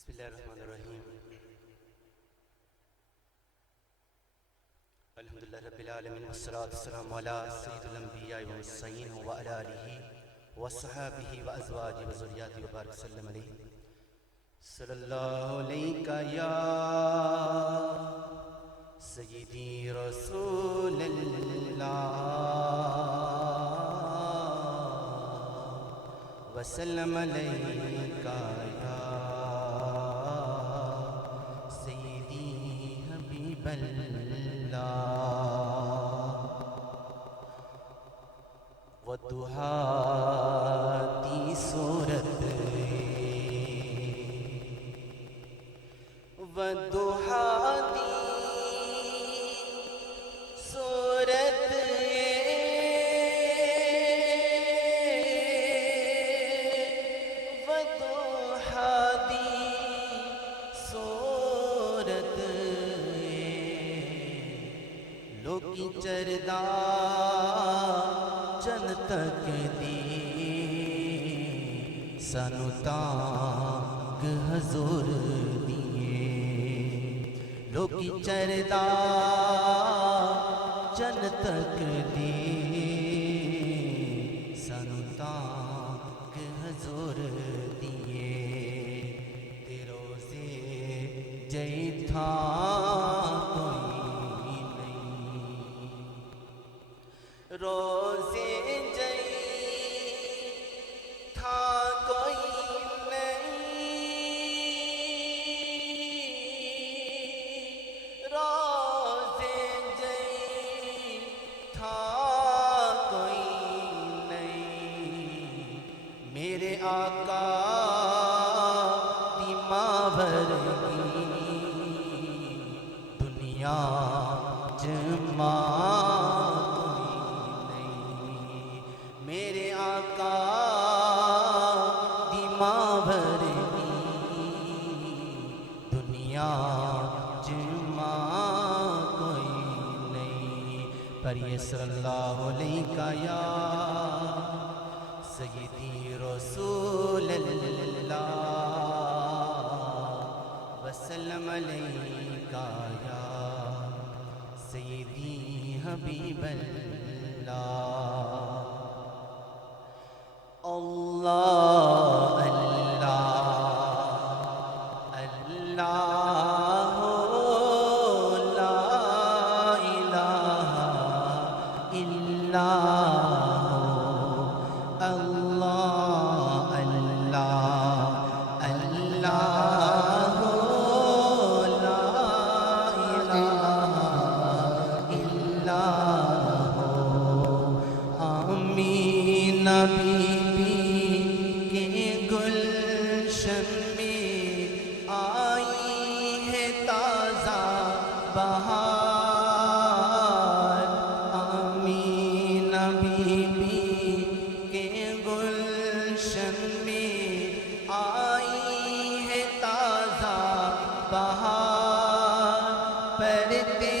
بسم الله الرحمن الرحيم. الحمد لله رب العالمين والصلاة والسلام على سيد الأنبياء والمرسلين وعلى آله وصحبه وأزواجه وذرياته وبارك وسلم عليه. صلى الله عليك يا سيدي رسول الله وسلم عليك يا سيدي حبيب الله. والضحى دی صورت والضحى دی صورت والضحى دی صورت لوکی چردا جن تک دی سانو تانگ حضور دیے. لوکی چردا جن تک دی سانو تانگ حضور دیے. تے روزے جئی تھا کوئی نہیں، روزے جئی تھا کوئی نہیں، روزے جئی تھا کوئی نہیں. میرے آقا دی ماور کی دنیا جمع میرے آقا دی ماور کی دنیا جمع کوئی نہیں. پر یہ صلی اللہ علیہ یا سیدی رسول اللہ وسلم علیہ یا سیدی حبیب اللہ. اللہ اللہ اللہ لا الہ الا اللہ اللہ اللہ لا الہ الا آمین بی کے گلشن میں آئی ہے تازہ بہار. آمین بی کے گلشن میں آئی ہے تازہ بہار. پڑھتے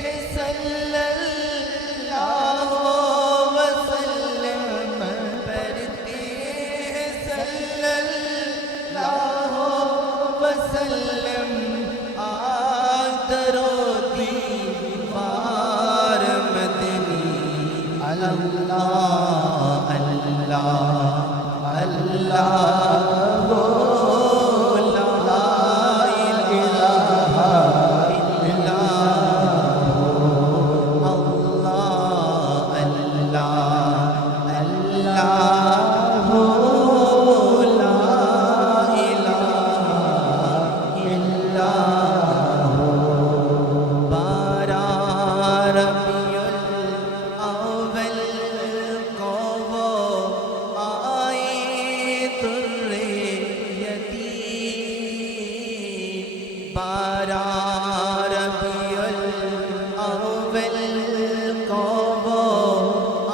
ہیں صلی اللہ وسلم، پڑھتے ہیں صلی اللہ وسلم آدر و دیوار مدنی. اللہ اللہ اللہ لا الہ الا اللہ اللہ اللہ لا الہ الا. بارہ ربیع الاول کو وہ آئے در یتیم. بارہ ربیع الاول کو وہ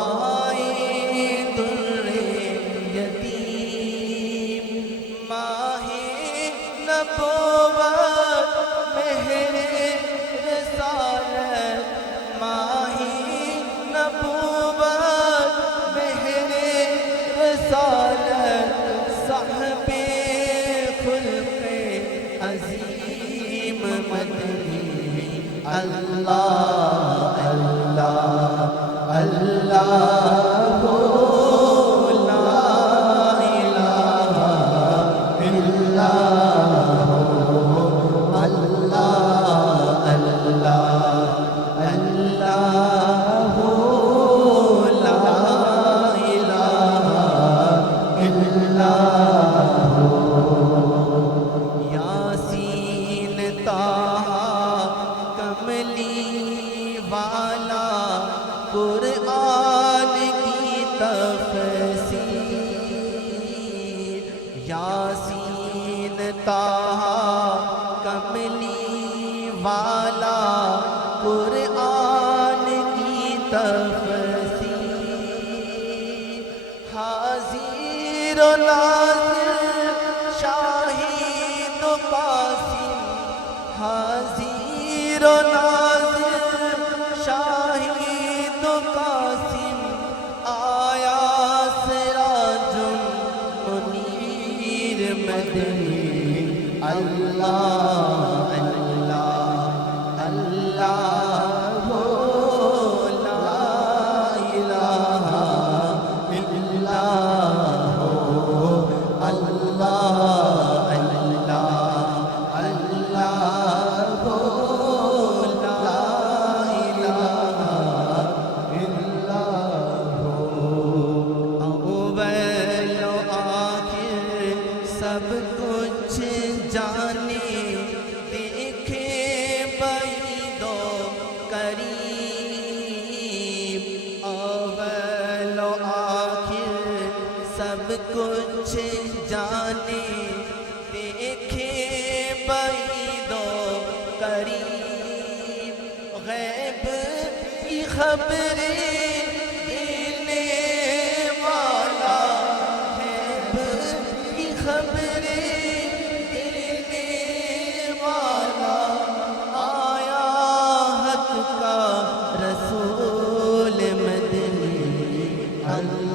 آئے در یتیم. ماہ نبوت مہر رسالت، ماہ نبوت مہر رسالت، صاحب خلق اللہ اللہ اللہ لا الہ الا اللہ اللہ اللہ لا الہ الا یاسین طٰہٰ کملی والا قرآن کی تفسیر یاسین طٰہٰ کملی والا قرآن کی تفسیر حاضر و ناظر شاہد و قاسم حاضر و ناظر شاہد و قاسم آیا سراج منیر مدنی اللہ اللہ اللہ لا الہ الا اللہ اللہ اللہ لا الہ الا اول و آخر سب کچھ جانے دیکھے بعید و قریب اول و آخر سب کچھ جانے دیکھے بعید و قریب غیب کی خبریں دینے والا غیب کی خبریں دینے والا آیا حق کا رسول مدنی اللہ